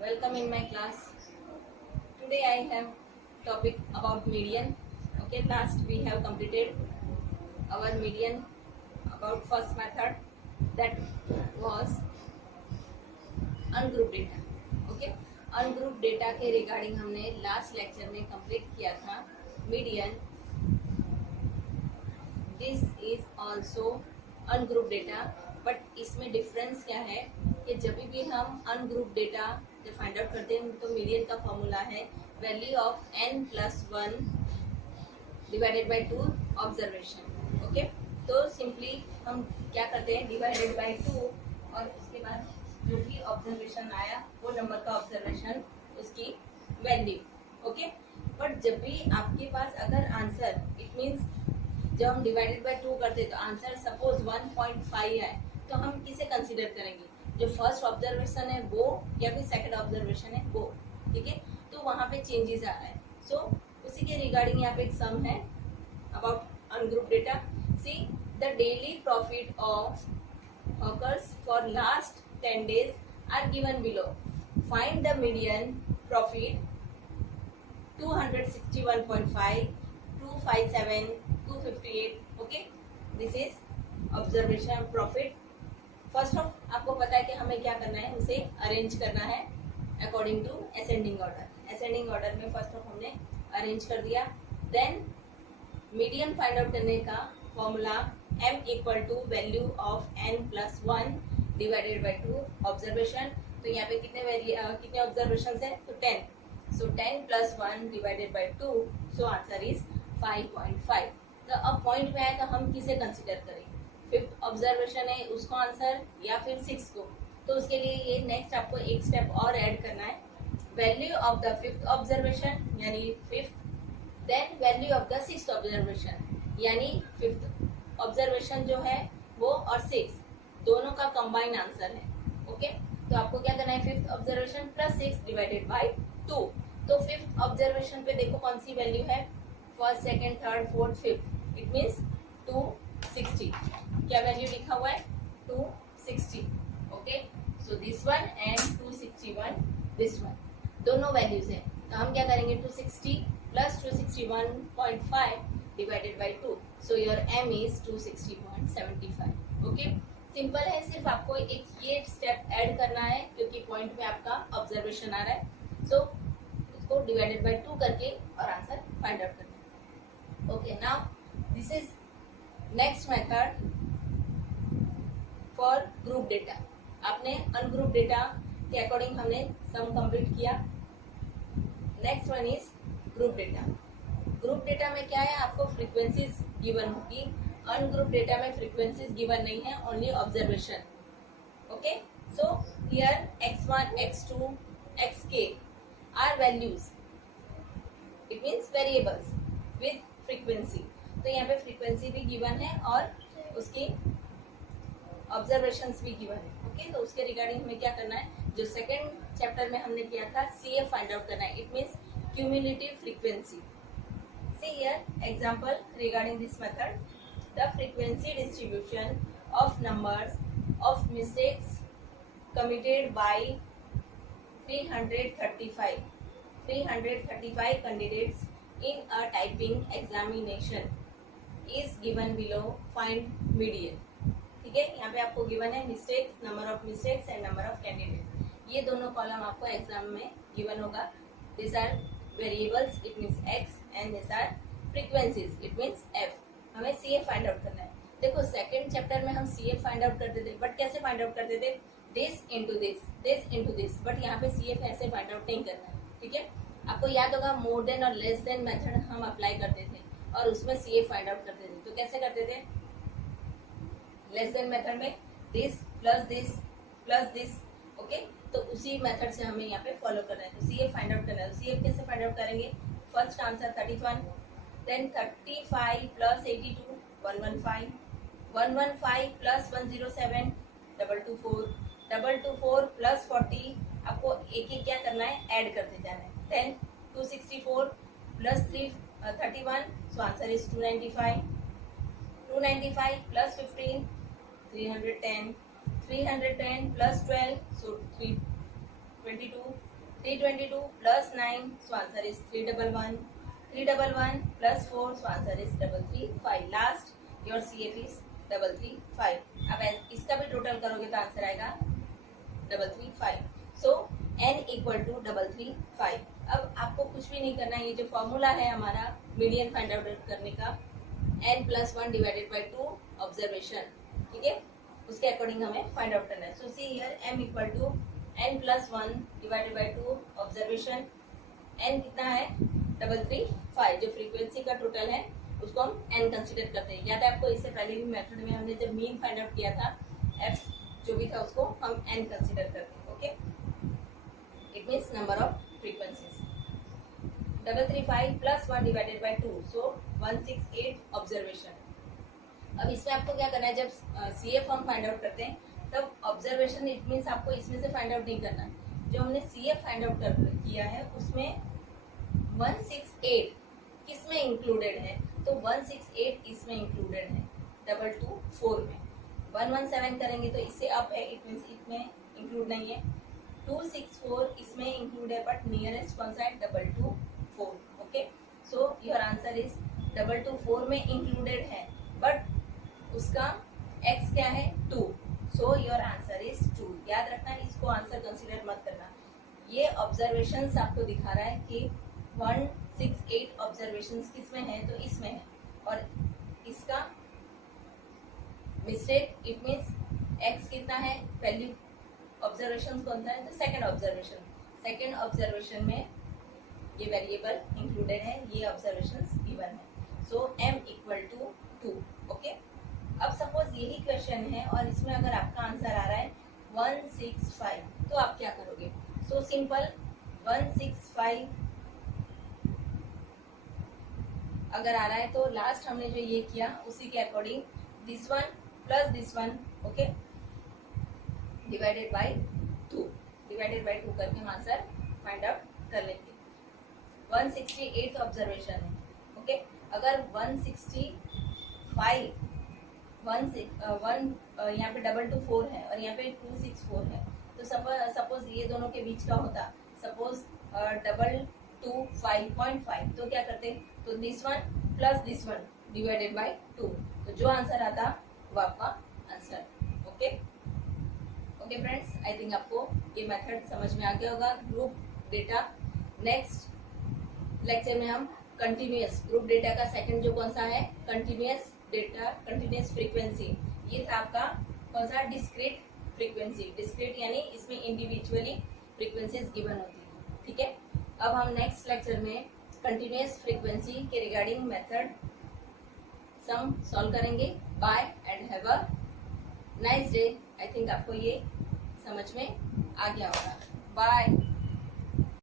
Welcome in my class. Today I have topic about median. Okay, last we have completed our median about first method, that was ungrouped data. Okay, ungrouped data के regarding हमने last lecture में complete किया था median. This is also ungroup data, but इसमें difference क्या है कि जब भी हम अनग्रुप डेटा जब फाइंड आउट करते हैं तो मीडियन का फॉर्मूला है value of n+1 divided by 2 observation. Okay, तो सिंपली हम क्या करते हैं, डिवाइडेड बाय 2 और उसके बाद जो भी ऑब्जर्वेशन आया वो नंबर का ऑब्जर्वेशन उसकी वैल्यू. ओके, बट जब भी आपके पास अगर आंसर, इट मीन्स जब हम डिवाइडेड बाय 2 करते हैं तो आंसर सपोज 1.5 है, तो हम किसे कंसीडर करेंगे, जो फर्स्ट ऑब्जर्वेशन है वो या फिर सेकंड ऑब्जर्वेशन है वो. ठीक है, तो वहाँ पे चेंजेस आ रहा है. सो उसी के रिगार्डिंग यहाँ पे एक सम है about ungroup data. See the daily profit of hawkers for last 10 days are given below. Find the median profit 261.5, 257, 258. Okay, this is observation profit. First of आपको पता है कि हमें क्या करना है, उसे अरेंज करना है according to ascending order. Ascending order में फर्स्ट ऑफ हमने अरेंज कर दिया. देन मीडियन फाइंड आउट करने का formula m equal to value of n+1 divided by 2 observation. तो यहाँ पे कितने ऑब्जर्वेशन है, तो 10. So 10+1 divided by 2, so answer is 5.5. तो अब पॉइंट में आया तो हम किसे कंसिडर करें, फिफ्थ ऑब्जर्वेशन है उसको आंसर या फिर सिक्स को. तो उसके लिए ये नेक्स्ट आपको एक स्टेप और ऐड करना है, value of the fifth observation यानी fifth, then value of the sixth observation यानी फिफ्थ ऑब्जर्वेशन जो है वो और सिक्स दोनों का कंबाइन आंसर है. ओके, तो आपको क्या करना है, fifth observation plus 6 divided by 2. तो फिफ्थ ऑब्जर्वेशन पे देखो कौन सी वैल्यू है, first, second, third, fourth, fifth, it means 260. क्या वैल्यू लिखा हुआ है, 260. Okay, so this one and 261 this one, दोनों वैल्यूज हैं. तो हम क्या करेंगे, 260 plus 261.5 divided by 2. So your m is 260.75. Okay, simple है, सिर्फ आपको एक ये स्टेप ऐड करना है क्योंकि पॉइंट में आपका ऑब्जर्वेशन आ रहा है. सो उसको डिवाइडेड बाय 2 करके और आंसर फाइंड आउट करना है. Okay, now this is next method for group data. आपने अनग्रुप डेटा के अकॉर्डिंग हमने सम कंप्लीट किया. Next one is group data. Group data में क्या है, आपको फ्रीक्वेंसीज गिवन होगी. अनग्रुप डेटा में फ्रीक्वेंसीज गिवन नहीं है, only observation. Okay, so here x1, x2, xk are values, it means variables with frequency. तो यहाँ पे फ्रीक्वेंसी भी गिवन है और उसकी ऑब्जर्वेशंस भी गिवन है. ओके, तो उसके रिगार्डिंग हमें क्या करना है, जो सेकंड चैप्टर में हमने किया था CF फाइंड आउट करना है, it means cumulative frequency. See here example regarding this method. The frequency distribution of numbers of mistakes committed by 335 candidates in a typing examination is given below. Find median. ठीक है, यहाँ पे आपको given है mistakes, number of mistakes and number of candidate. ये दोनों column आपको exam में गिवन होगा. This are variables, it means x, and this are frequencies, it means f. हमें CF फाइंड आउट करना है. देखो सेकंड चैप्टर में हम CF फाइंड आउट करते थे, बट कैसे फाइंड आउट करते थे, this into this, this into this. But यहाँ पे CF ऐसे फाइंड आउट नहीं करना है. ठीक है, आपको याद होगा मोर देन और लेस देन मेथड हम अप्लाई करते थे और उसमें CF फाइंड आउट करते थे. तो कैसे करते थे, लेस देन मेथड में this plus this plus this. Okay, तो उसी मेथड से हमें यहाँ पे फॉलो करना है. तो CF फाइंड आउट करना है. तो CF कैसे फाइंड आउट करेंगे, first answer 31, then 35 plus 82 115, 115 plus 107 224, 224 plus 40. आपको एक एक क्या करना है, ऐड करते जाना है. 10 264 plus 31, so answer is 295, 295 plus 15 310, 310 plus 12, so 322, 322 plus 9, so answer is 311. 311 plus 4, so answer is 335. Last, your CF is 335. अब इसका भी टोटल करोगे तो आंसर आएगा 335. सो n इक्वल टू 335. अब आपको कुछ भी नहीं करना है, ये जो फॉर्मूला है हमारा मीडियन फाइंड आउट करने का, n+1 डिवाइडेड बाय 2 ऑब्जर्वेशन, ठीक है, उसके अकॉर्डिंग हमें फाइंड आउट करना है. So see here m equal to n+1 divided by 2 observation. n कितना है 335, जो फ्रीक्वेंसी का टोटल है उसको हम n कंसीडर करते हैं. याद है आपको, इससे पहले भी मेथड में हमने जब मीन फाइंड आउट किया था, f जो भी था उसको हम n कंसीडर करते हैं. Okay, it means number of frequencies. 335 plus 1 divided by 2, so 168 observation. अब इसमें आपको क्या करना है, जब CF हम फाइंड आउट करते हैं तब ऑब्जर्वेशन, इट मीन्स आपको इसमें से फाइंड आउट नहीं करना है. जो हमने CF फाइंड आउट किया है उसमें 168 किसमें इंक्लूडेड है, तो 168 इसमें इंक्लूडेड है 224 में. 117 करेंगे तो इससे अप है, इट मीन्स इसमें इंक्लूड नहीं है. 264 इसमें इंक्लूड है, बट नियरेस्ट कौन सा है 224. Okay, so your answer is 224 में इंक्लूडेड है, बट उसका x क्या है 2, सो योर आंसर इज 2. याद रखना, इसको आंसर कंसीडर मत करना. ये ऑब्जर्वेशंस आपको दिखा रहा है कि 168 ऑब्जर्वेशंस किसमें है, तो इसमें है, और इसका मिस्टेक, इट मीन्स x कितना है, वैल्यू ऑब्जर्वेशन कौन सा है, तो सेकंड ऑब्जर्वेशन. सेकंड ऑब्जर्वेशन में ये वेरिएबल इंक्लूडेड है, ये ऑब्जर्वेशंस गिवन है. सो m इक्वल टू 2. ओके, अब सपोज यही क्वेश्चन है और इसमें अगर आपका आंसर आ रहा है 165, तो आप क्या करोगे. सो सिंपल, 165 अगर आ रहा है तो लास्ट हमने जो ये किया उसी के according this one plus this one, okay, divided by 2. Divided by 2 करके हम आंसर फाइंड आउट कर लेंगे. 168 ऑब्जर्वेशन है. ओके, अगर 165 यहाँ पे 224 है और यहाँ पे 264 है, तो सपोज ये दोनों के बीच का होता, सपोज 225.5, तो क्या करते, तो this one plus this one divided by 2, तो जो आंसर आता वो आपका आंसर. ओके ओके फ्रेंड्स, आई थिंक आपको ये मेथड समझ में आ गया होगा. ग्रुप डेटा, नेक्स्ट लेक्चर में हम कंटिन्यूअस ग्रुप डेटा का सेकंड जो कौन सा है, कंटिन्यूअस डेटा, कंटिन्यूअस फ्रीक्वेंसी. ये था आपका कौन सा, डिस्क्रीट फ्रीक्वेंसी. डिस्क्रीट यानी इसमें इंडिविजुअली फ्रीक्वेंसीज गिवन होती है, ठीक है. अब हम नेक्स्ट लेक्चर में कंटिन्यूअस फ्रीक्वेंसी के रिगार्डिंग मेथड सम सॉल्व करेंगे. Bye and have a nice day. I think आपको ये समझ में आ गया होगा. बाय.